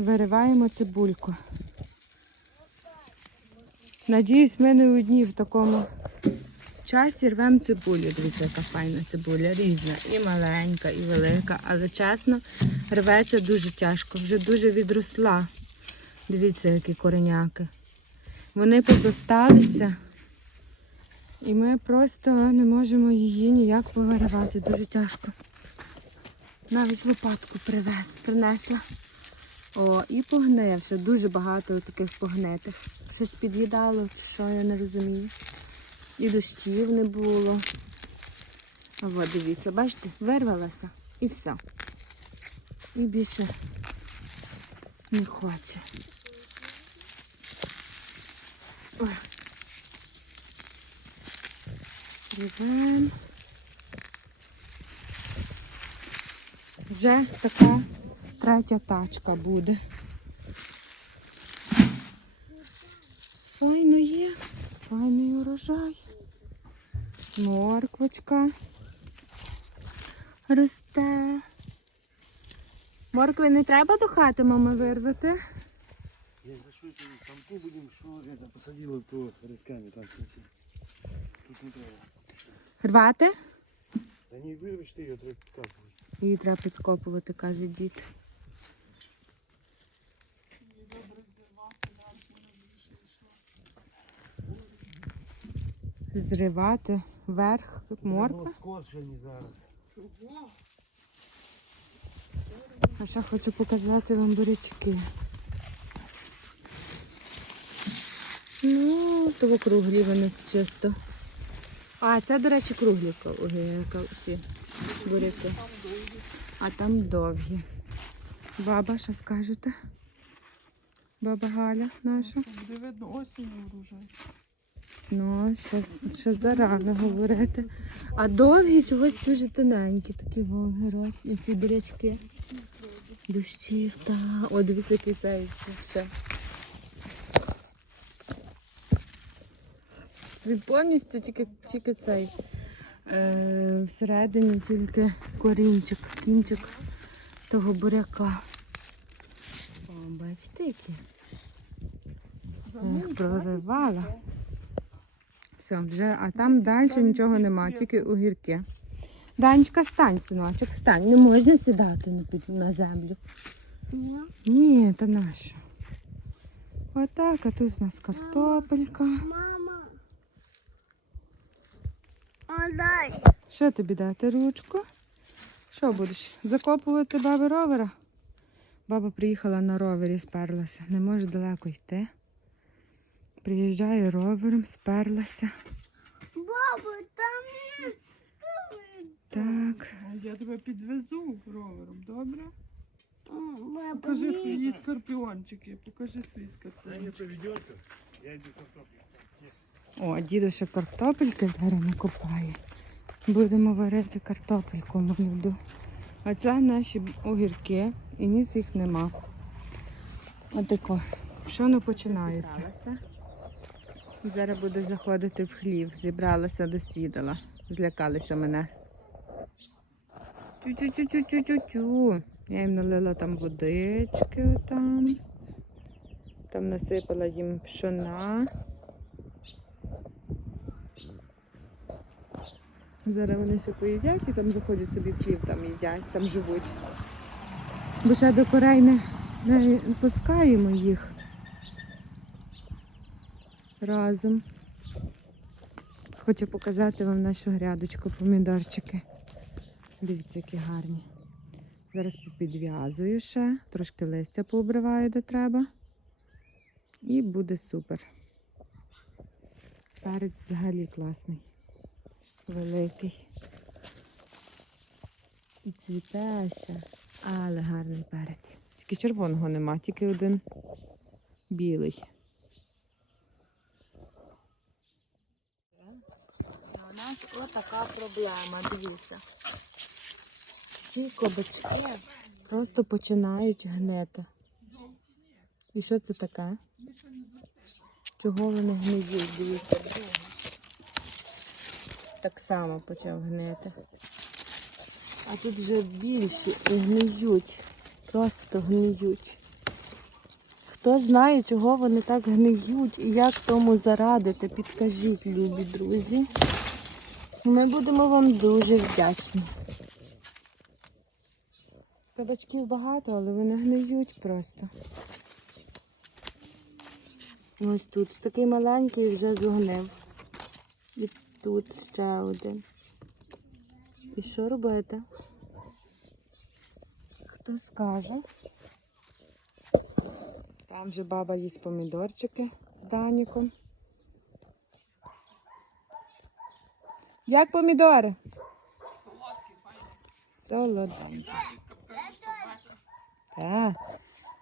Вириваємо цибульку. Надіюсь, ми не одні в такому часі рвемо цибулю. Дивіться, яка файна цибуля, різна. І маленька, і велика. Але чесно, рветься дуже тяжко. Вже дуже відросла. Дивіться, які кореняки. Вони позосталися. І ми просто не можемо її ніяк повиривати. Дуже тяжко. Навіть лопатку привез, принесла. О, і погнивши. Дуже багато таких погнитих. Щось під'їдало, що, я не розумію. І дощів не було. От дивіться, бачите, вирвалася і все. І більше не хоче. Ой. Вже така третя тачка буде. Файно є, файний урожай. Морквочка росте. Моркви не треба до хати, мама, вирвати. Я зашвидше тамку будемо, що это, посадили то рядками там. Тут не треба. Рвати? Та не вирвеш ти його треба підкапувати. Її треба підкопувати, каже дід. Зривати верх моркви. Скорше, не зараз. А ще хочу показати вам бурячки. Ну, того круглі вони чисто. А, це, до речі, круглі ці буряки. А там довгі. Баба, що скажете? Баба Галя наша. Буде видно осінню врожай. Ну, ще, ще зарано говорити. А довгі чогось дуже тоненькі, такі волги і ці бурячки. Дощів, та. О, дивіться, який цей ще. Він повністю тільки, тільки цей. Е, всередині тільки корінчик, кінчик того буряка. О, бачите, які? Проривала. Все, вже, а там далі нічого нема, тільки огірки. Данечка, стань, синочок, стань. Не можна сідати на, на землю. Ні, то нащо? Отак, а тут у нас картопелька. Мама. Що тобі дати ручку? Що будеш? Закопувати баби ровера? Баба приїхала на ровері, сперлася. Не може далеко йти. Приїжджає ровером, сперлася. Баба, там є. Так. Я тебе підвезу ровером, добре? Баба, Покажи ні. свої скорпіончики, покажи свої не скорпіончики. проведеться, я йду картоплю. О, дідо ще картопельки зараз накопає. Будемо варити картопельку молоду. А це наші огірки, і ніс їх нема. Отако. Що не починається? Зараз буду заходити в хлів. Зібралася, досідала. Злякалися мене. Тю-тю-тю-тю-тю-тю-тю. Я їм налила там водички там. Там насипала їм пшона. Зараз вони ще поїдять і там заходять собі хлів, там їдять, там живуть. Бо ще до корей не, не пускаємо їх разом. Хочу показати вам нашу грядочку, помідорчики. Дивіться, які гарні. Зараз попідв'язую ще, трошки листя пообриваю де треба. І буде супер. Перець взагалі класний великий. І цвіте ще, але гарний перець. Тільки червоного нема, тільки один білий. У нас отака проблема, дивіться. Ці кабачки просто починають гнити. І що це таке? Чого вони гниють, дивіться. так само почав гнити. А тут вже більші і гниють. Просто гниють. Хто знає, чого вони так гниють і як тому зарадити, підкажіть, любі друзі. Ми будемо вам дуже вдячні. Кабачків багато, але вони гниють просто. Ось тут такий маленький вже зогнив. І тут ще один. І що робити? Хто скаже? Там же баба їсть помідорчики з Даніком. Як помідори? Солоденькі. Так.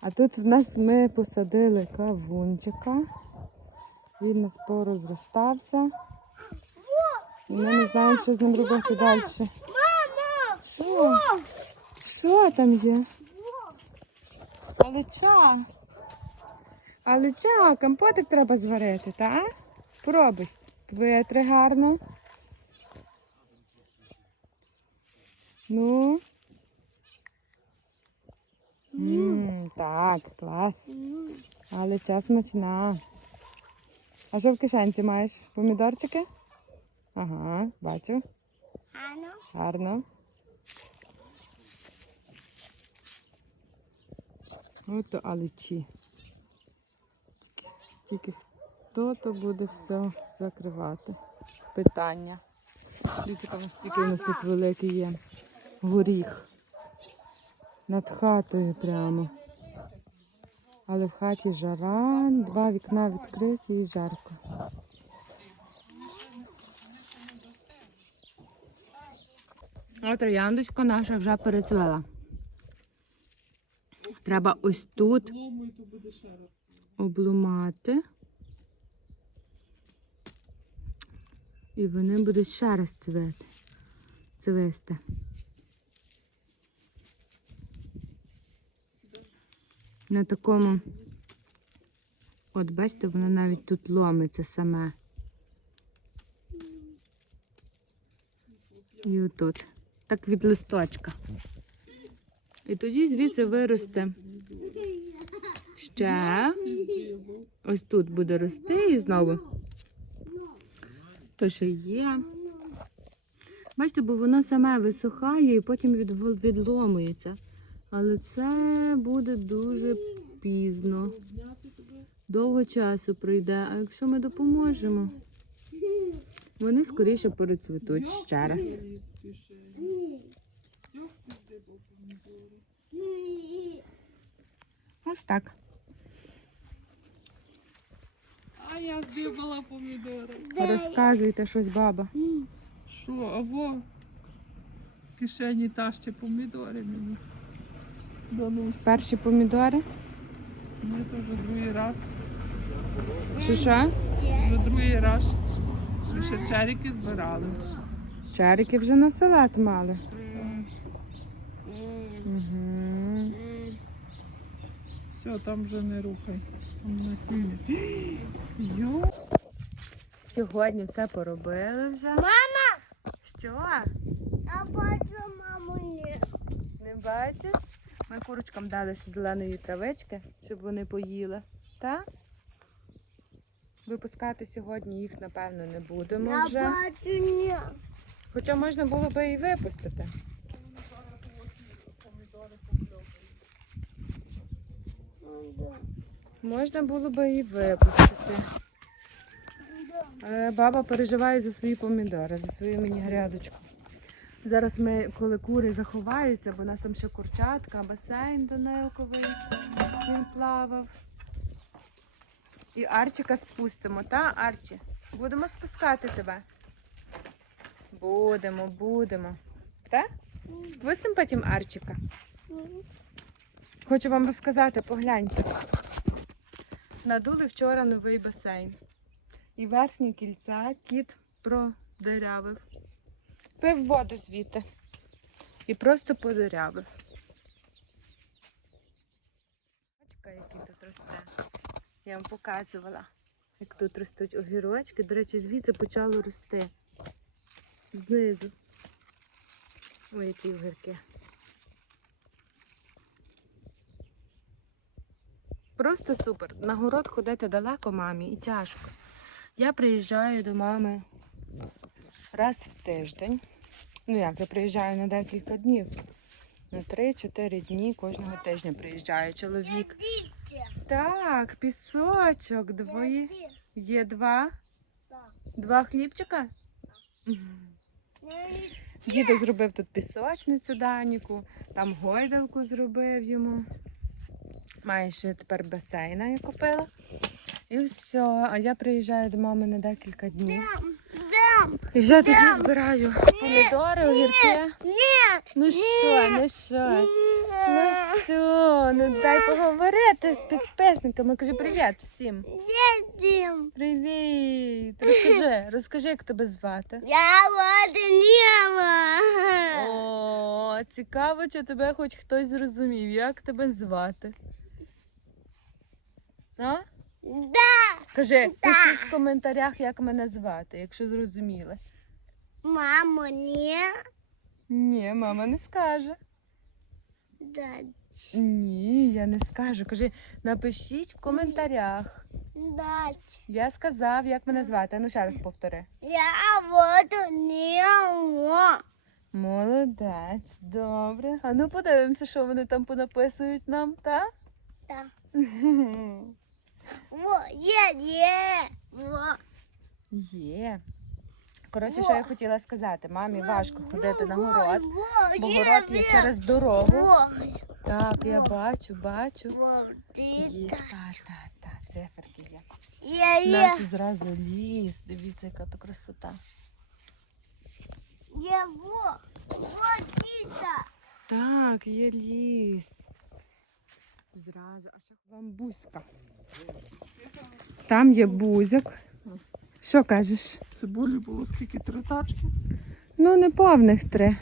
А тут в нас ми посадили кавунчика. Він нас порозростався. І ми не знаємо, що з ним робити далі. Що? Що там є? Алеча. Алеча, компотик треба зварити, так? Пробуй. Витри гарно. Ну. М, так, клас. Алеча смачна. А що в кишенці маєш? Помідорчики? Ага, бачу. Ану. Гарно. Ото алечі. Тільки хто то буде все закривати? Питання. Дивіться, стільки у нас тут великий є. Горіх. Над хатою прямо. Але в хаті жара, два вікна відкриті і жарко. А трояндочка наша вже перецвела. Треба ось тут облумати. І вони будуть ще раз цвести. На такому, от бачите, воно навіть тут ломиться саме. І отут. Так від листочка. І тоді звідси виросте ще. Ось тут буде рости і знову. То ще є. Бачите, бо воно саме висухає і потім відломується. Але це буде дуже пізно. Довго часу пройде. А якщо ми допоможемо, вони скоріше перецвітуть ще раз. Ось так. А я здибала помідори. Розказуйте щось, баба. Що, або в кишені та ще помідори мені. Данусь. Перші помідори. Ми то вже другий раз. Що що? Вже другий раз. Ми ще черіки збирали. Черики вже на салат мали. Угу. Все, там вже не рухай. Там насіння. Йо. Сьогодні все поробили вже. Мама! Що? Я бачу маму ні. Не бачиш? Ми курочкам дали зеленої травички, щоб вони поїли. Так? Випускати сьогодні їх, напевно, не будемо Я вже. бачу ні. Хоча можна було би і випустити. Можна було би і випустити. Але баба переживає за свої помідори, за свою міні-грядочку. Зараз ми, коли кури заховаються, бо у нас там ще курчатка, басейн Данилковий, він плавав. І Арчика спустимо, та, Арчі? Будемо спускати тебе. Будемо, будемо. Так? Спустимо потім Арчика. Хочу вам розказати, погляньте. Надули вчора новий басейн. І верхнє кільце кіт продирявив. Пив воду звідти. І просто подирявив. Бачка, який тут росте. Я вам показувала, як тут ростуть огірочки. До речі, звідси почало рости. Знизу. Ой, які огірки. Просто супер. На город ходити далеко мамі і тяжко. Я приїжджаю до мами раз в тиждень. Ну як, я приїжджаю на декілька днів. На 3-4 дні кожного тижня приїжджає чоловік. Так, пісочок, двоє. Є два. Два хлібчика. Дідо зробив тут пісочницю Даніку, там гойдалку зробив йому. Має ще тепер басейна я купила. І все. А я приїжджаю до мами на декілька днів. І вже тоді збираю помідори, огірки. Ні. Ну що, ну що? Ну що, ну дай поговорити з підписниками. Кажи привіт всім. Привіт! Розкажи, розкажи, як тебе звати. Я нема. О, цікаво, чи тебе хоч хтось зрозумів, як тебе звати. А? Да. Кажи, пиши в коментарях, як мене звати, якщо зрозуміли. Мамо, ні. Ні, мама не скаже. Да. Ні, я не скажу. Кажи, напишіть в коментарях. Дать. Я сказав, як мене звати. А Ну ще раз повтори. Я воду нема. Молодець, добре. А ну подивимося, що вони там понаписують нам, так? Так. Во, є, є. Во. Є. Коротше, що я хотіла сказати, мамі важко ходити на город, бо город є через дорогу. Так, я бачу, бачу. Є, та, та, та, циферки є. Є, У нас тут зразу ліс. Дивіться, яка то красота. Є, во. Во, тіта. Так, є ліс. Зразу, а що вам бузька? Там є бузик. Що кажеш? Цибулі було скільки три тачки. Ну, не повних три.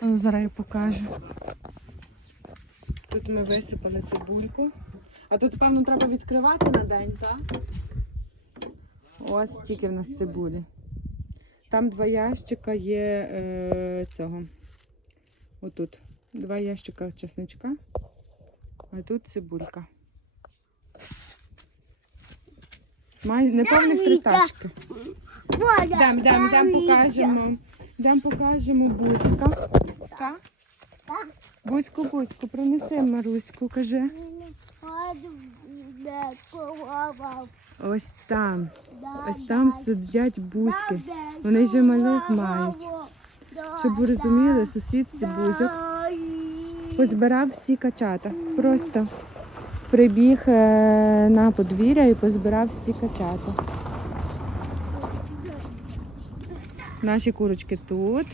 А Зараз я покажу. Тут ми висипали цибульку. А тут, певно, треба відкривати на день, так? Ось стільки в нас цибулі. Там два ящика є е, цього. Отут. Два ящика чесничка. А тут цибулька. Май, неповних три тачки. Дам, дам, дам покажемо. Дам покажемо Бузька. Так? Бузьку, Бузьку, принеси Маруську, сховав. Ось там. Ось там сидять бузьки. Вони вже малих мають. Щоб ви розуміли, сусід ці бузьок позбирав всі качата. Просто прибіг е, на подвір'я і позбирав всі качата. Наші курочки тут.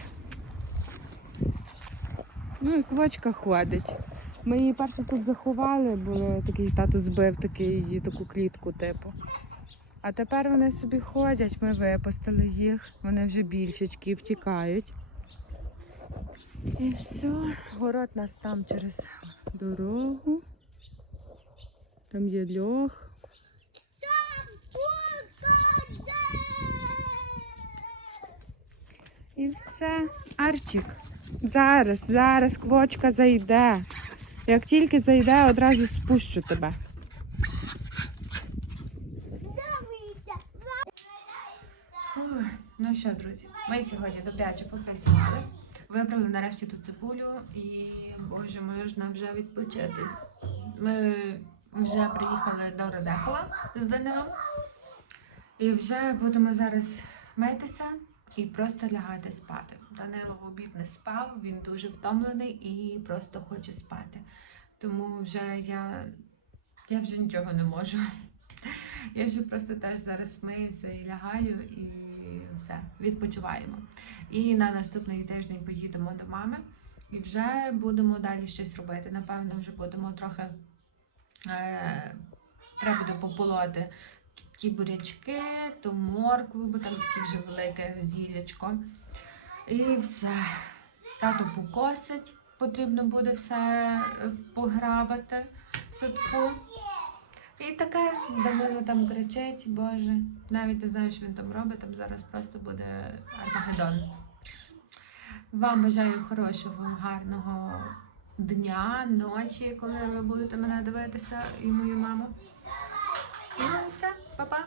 Ну і квочка ходить. Ми її перше тут заховали, бо такий тато збив такий, таку клітку, типу. А тепер вони собі ходять, ми випустили їх, вони вже більшечки втікають. І все. Город нас там через дорогу. Там є льох. І все. Арчик. Зараз, зараз квочка зайде. Як тільки зайде, одразу спущу тебе. Фух, ну що, друзі, ми сьогодні добряче попрацювали. Вибрали нарешті ту цибулю і, боже, можна вже відпочити. Ми вже приїхали до Радехова з Данилом. І вже будемо зараз митися і просто лягати спати. Данило в обід не спав, він дуже втомлений і просто хоче спати. Тому вже я, я вже нічого не можу. Я вже просто теж зараз миюся і лягаю, і все, відпочиваємо. І на наступний тиждень поїдемо до мами і вже будемо далі щось робити. Напевно, вже будемо трохи треба буде пополоти ті бурячки, то моркву, бо там таке вже велике зілячко. І все. Тато покосить, потрібно буде все е, пограбати в садку. І таке, Данило там кричить, боже, навіть не знаю, що він там робить, там зараз просто буде Армагеддон. Вам бажаю хорошого, гарного дня, ночі, коли ви будете мене дивитися і мою маму. Ну і все, па-па.